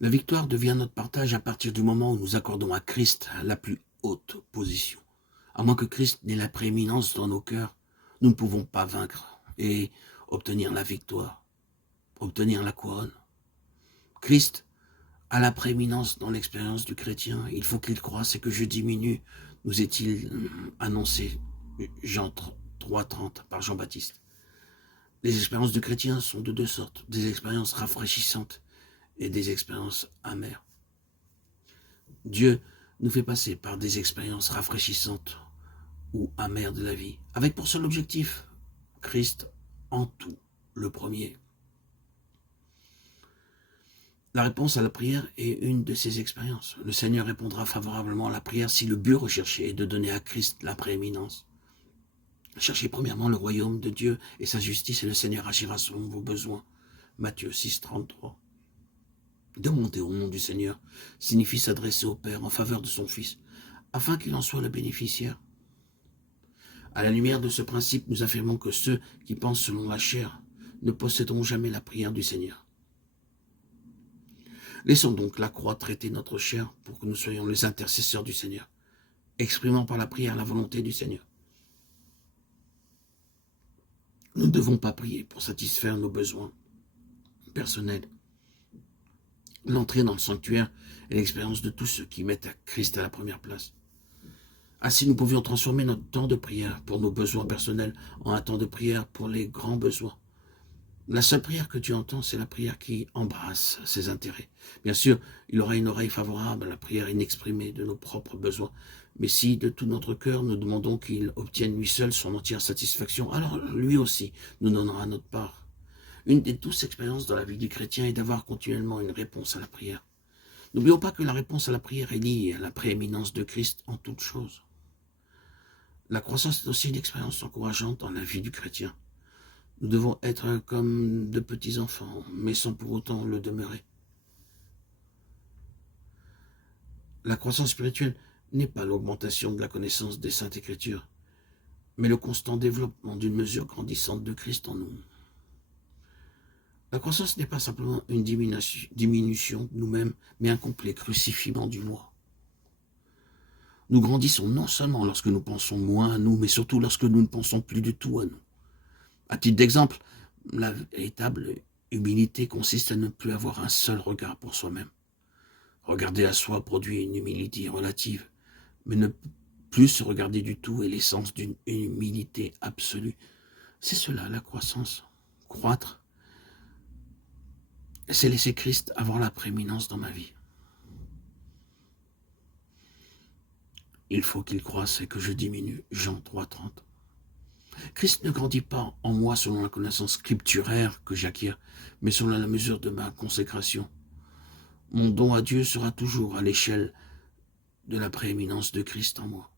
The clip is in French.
La victoire devient notre partage à partir du moment où nous accordons à Christ la plus haute position. À moins que Christ n'ait la prééminence dans nos cœurs, nous ne pouvons pas vaincre et obtenir la victoire, obtenir la couronne. Christ a la prééminence dans l'expérience du chrétien. Il faut qu'il croisse et que je diminue, nous est-il annoncé, Jean 3,30 par Jean-Baptiste. Les expériences du chrétien sont de deux sortes, des expériences rafraîchissantes et des expériences amères. Dieu nous fait passer par des expériences rafraîchissantes ou amères de la vie, avec pour seul objectif, Christ en tout, le premier. La réponse à la prière est une de ces expériences. Le Seigneur répondra favorablement à la prière si le but recherché est de donner à Christ la prééminence. Cherchez premièrement le royaume de Dieu et sa justice et le Seigneur agira selon vos besoins. Matthieu 6, 33. Demander au nom du Seigneur signifie s'adresser au Père en faveur de son Fils, afin qu'il en soit le bénéficiaire. À la lumière de ce principe, nous affirmons que ceux qui pensent selon la chair ne posséderont jamais la prière du Seigneur. Laissons donc la croix traiter notre chair pour que nous soyons les intercesseurs du Seigneur, exprimant par la prière la volonté du Seigneur. Nous ne devons pas prier pour satisfaire nos besoins personnels. L'entrée dans le sanctuaire est l'expérience de tous ceux qui mettent Christ à la première place. Ainsi, nous pouvions transformer notre temps de prière pour nos besoins personnels en un temps de prière pour les grands besoins. La seule prière que tu entends, c'est la prière qui embrasse ses intérêts. Bien sûr, il aura une oreille favorable à la prière inexprimée de nos propres besoins. Mais si de tout notre cœur nous demandons qu'il obtienne lui seul son entière satisfaction, alors lui aussi nous donnera notre part. Une des douces expériences dans la vie du chrétien est d'avoir continuellement une réponse à la prière. N'oublions pas que la réponse à la prière est liée à la prééminence de Christ en toutes choses. La croissance est aussi une expérience encourageante dans la vie du chrétien. Nous devons être comme de petits enfants, mais sans pour autant le demeurer. La croissance spirituelle n'est pas l'augmentation de la connaissance des Saintes Écritures, mais le constant développement d'une mesure grandissante de Christ en nous. La croissance n'est pas simplement une diminution de nous-mêmes, mais un complet crucifiement du moi. Nous grandissons non seulement lorsque nous pensons moins à nous, mais surtout lorsque nous ne pensons plus du tout à nous. À titre d'exemple, la véritable humilité consiste à ne plus avoir un seul regard pour soi-même. Regarder à soi produit une humilité relative, mais ne plus se regarder du tout est l'essence d'une humilité absolue. C'est cela la croissance. Croître, c'est laisser Christ avoir la prééminence dans ma vie. Il faut qu'il croisse et que je diminue. Jean 3,30. Christ ne grandit pas en moi selon la connaissance scripturaire que j'acquiers, mais selon la mesure de ma consécration. Mon don à Dieu sera toujours à l'échelle de la prééminence de Christ en moi.